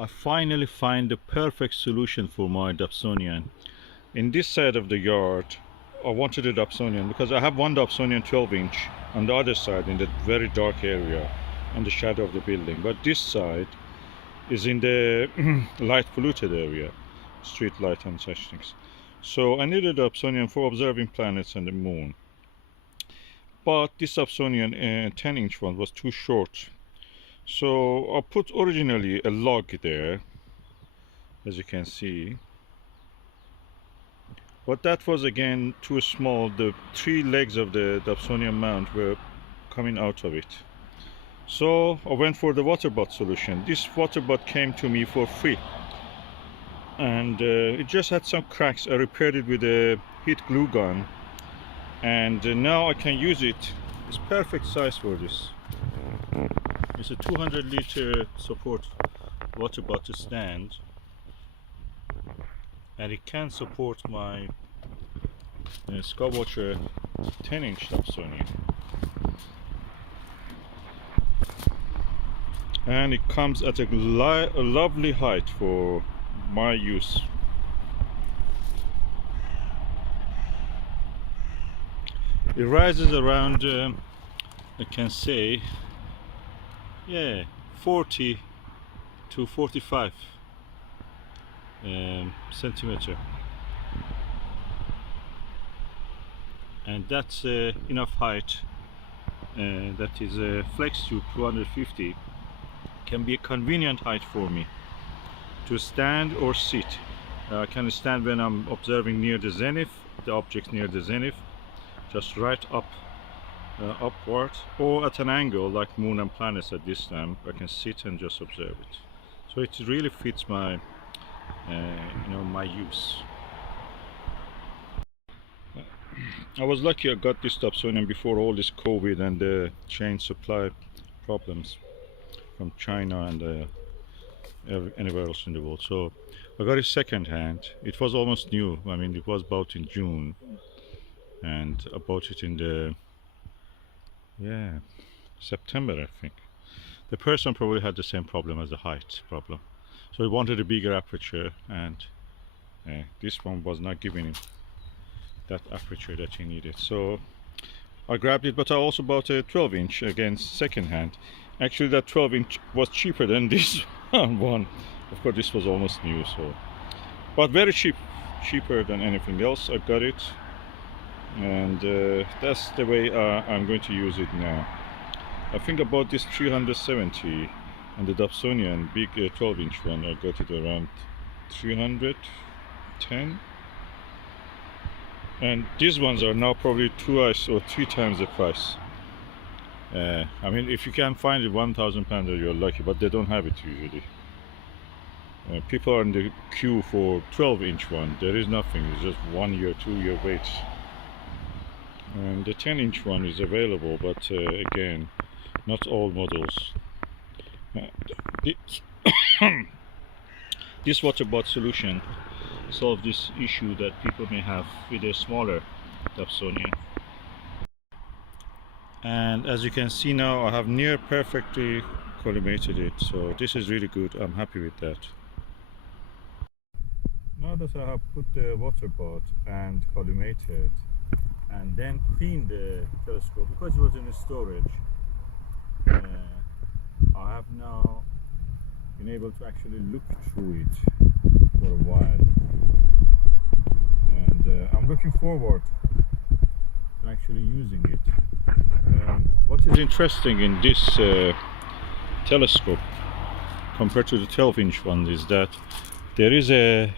I finally find the perfect solution for my Dobsonian. In this side of the yard, I wanted a Dobsonian because I have one Dobsonian 12-inch on the other side in the very dark area on the shadow of the building. But this side is in the light polluted area, street light and such things. So I needed a Dobsonian for observing planets and the moon. But this Dobsonian 10-inch one was too short. So I put originally a log there, as you can see, but that was again too small. The 3 legs of the Dobsonian mount were coming out of it. So I went for the water butt solution. This water butt came to me for free, and it just had some cracks. I repaired it with a heat glue gun, and now I can use it. It's perfect size for this. It's a 200-liter support water bottle stand, and it can support my Skywatcher 10-inch Dobsonian, and it comes at a lovely height for my use. It rises around I can say 40 to 45 centimeter, and that's enough height. That is a Flextube 250 can be a convenient height for me to stand or sit. I can stand when I'm observing near the zenith, the object near the zenith, just right up upward, or at an angle like moon and planets at this time. I can sit and just observe it. So it really fits my my use. I was lucky I got this Dobsonian before all this COVID and the chain supply problems from China and anywhere else in the world. So I got it second hand. It was almost new. I mean, it was bought in June, and I bought it in the September, I think. The person probably had the same problem as the height problem, so he wanted a bigger aperture, and this one was not giving him that aperture that he needed. So I grabbed it, but I also bought a 12-inch again second hand. Actually, that 12-inch was cheaper than this one. Of course, this was almost new, so, but very cheap, cheaper than anything else. I got it, and that's the way I'm going to use it now. I think I bought this 370, and the Dobsonian big 12-inch one I got it around 310, and these ones are now probably 2 or 3 times the price. I mean, if you can find it £1,000, you're lucky, but they don't have it usually. People are in the queue for 12-inch one. There is nothing. It's just 1 year, 2 year wait. And the 10-inch one is available, but again, not all models. This water bot solution solves this issue that people may have with a smaller Dobsonian. And as you can see now, I have near perfectly collimated it, so this is really good. I'm happy with that. Now that I have put the water bot and collimated and then cleaned the telescope because it was in storage, I have now been able to actually look through it for a while, and I'm looking forward to actually using it. What is interesting in this telescope compared to the 12-inch one is that there is a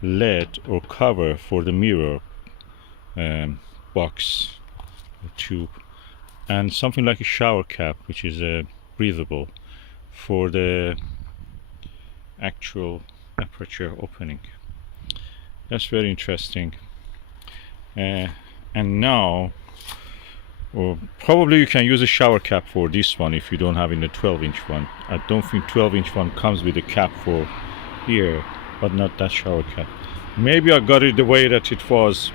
lid or cover for the mirror box or tube, and something like a shower cap which is breathable for the actual aperture opening. That's very interesting. And now, or probably you can use a shower cap for this one if you don't have in the 12-inch one. I don't think 12-inch one comes with a cap for here, but not that shower cap. Maybe I got it the way that it was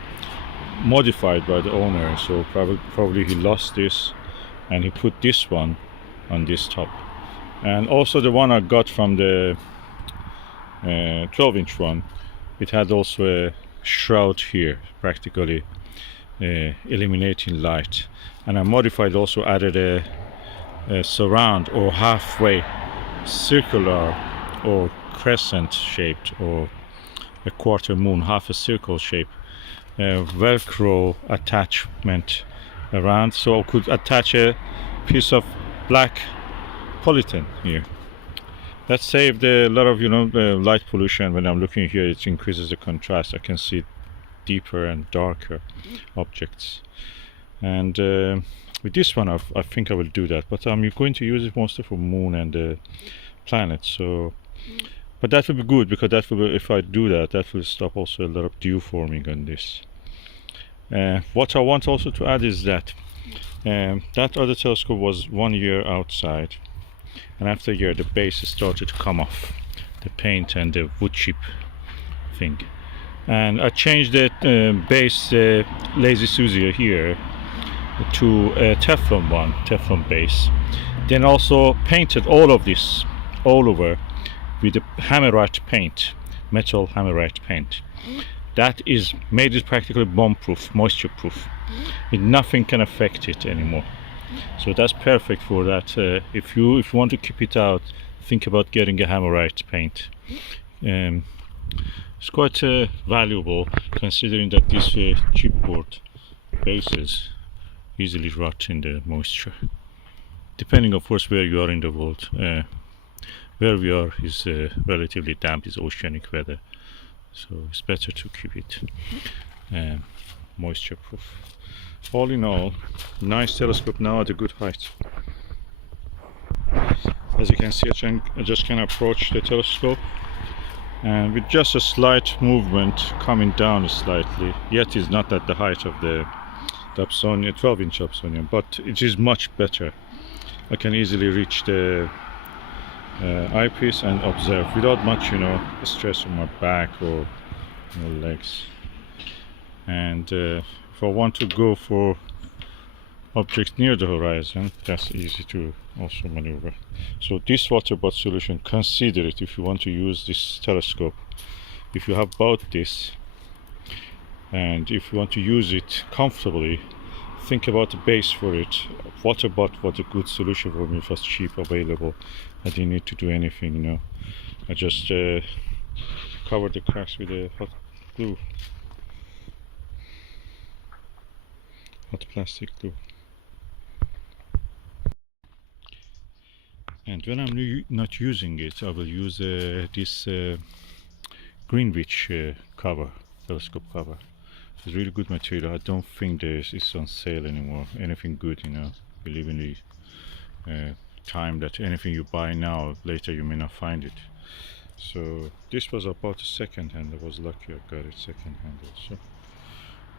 modified by the owner, so probably he lost this and he put this one on this top. And also the one I got from the 12-inch one, it had also a shroud here, practically eliminating light. And I modified, also added a surround or halfway circular or crescent shaped, or a quarter moon, half a circle shape, velcro attachment around, so I could attach a piece of black polythene here. That saved a lot of, the light pollution. When I'm looking here, it increases the contrast. I can see deeper and darker objects. And with this one, I think I will do that, but I'm going to use it mostly for moon and the planets. So, but that will be good, because that will be, if I do that, that will stop also a lot of dew forming on this. What I want also to add is that that other telescope was 1 year outside, and after a year the base started to come off, the paint and the wood chip thing, and I changed the base Lazy Susie here to a Teflon base, then also painted all of this all over with the hammerite paint, metal hammerite paint. That is made it practically bomb proof, moisture proof. Nothing can affect it anymore. So that's perfect for that. If you want to keep it out, think about getting a hammerite paint. It's quite valuable, considering that these chipboard bases easily rot in the moisture. Depending, of course, where you are in the world. Where we are is relatively damp, is oceanic weather. So it's better to keep it moisture proof. All in all, nice telescope now at a good height. As you can see, I just can approach the telescope, and with just a slight movement coming down slightly, yet is not at the height of the Dobsonian 12-inch Dobsonian, but it is much better. I can easily reach the eyepiece and observe without much stress on my back or legs. And if I want to go for objects near the horizon, that's easy to also maneuver. So this water bath solution, consider it if you want to use this telescope. If you have bought this, and if you want to use it comfortably, think about the base for it. Water bath was a good solution for me. It was cheap, available. I didn't need to do anything, I just covered the cracks with a hot glue, hot plastic glue. And when I'm not using it, I will use this Greenwich cover, telescope cover. It's really good material. I don't think it's on sale anymore. Anything good, we live in the time that anything you buy now, later you may not find it. So this was about second hand. I was lucky I got it second hand also.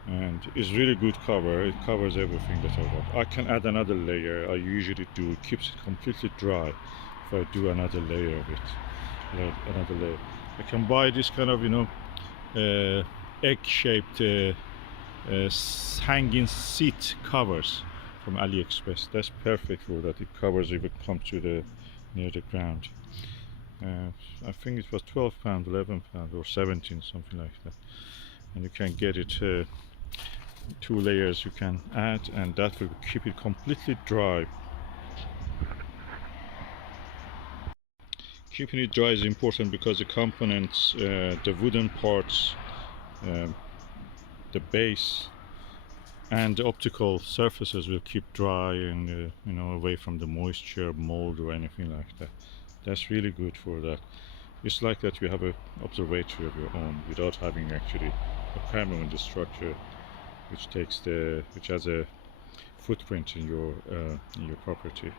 And it's really good cover. It covers everything that I want. I can add another layer. I usually do. It keeps it completely dry if I do another layer of it. Another layer. I can buy this kind of egg-shaped hanging seat covers from AliExpress. That's perfect for that. It covers if it comes to the near the ground. I think it was £12, £11 or 17, something like that. And you can get it 2 layers you can add, and that will keep it completely dry. Keeping it dry is important because the components, the wooden parts, the base and the optical surfaces will keep dry and away from the moisture, mold or anything like that. That's really good for that. It's like that you have an observatory of your own without having actually a permanent structure which has a footprint in your property.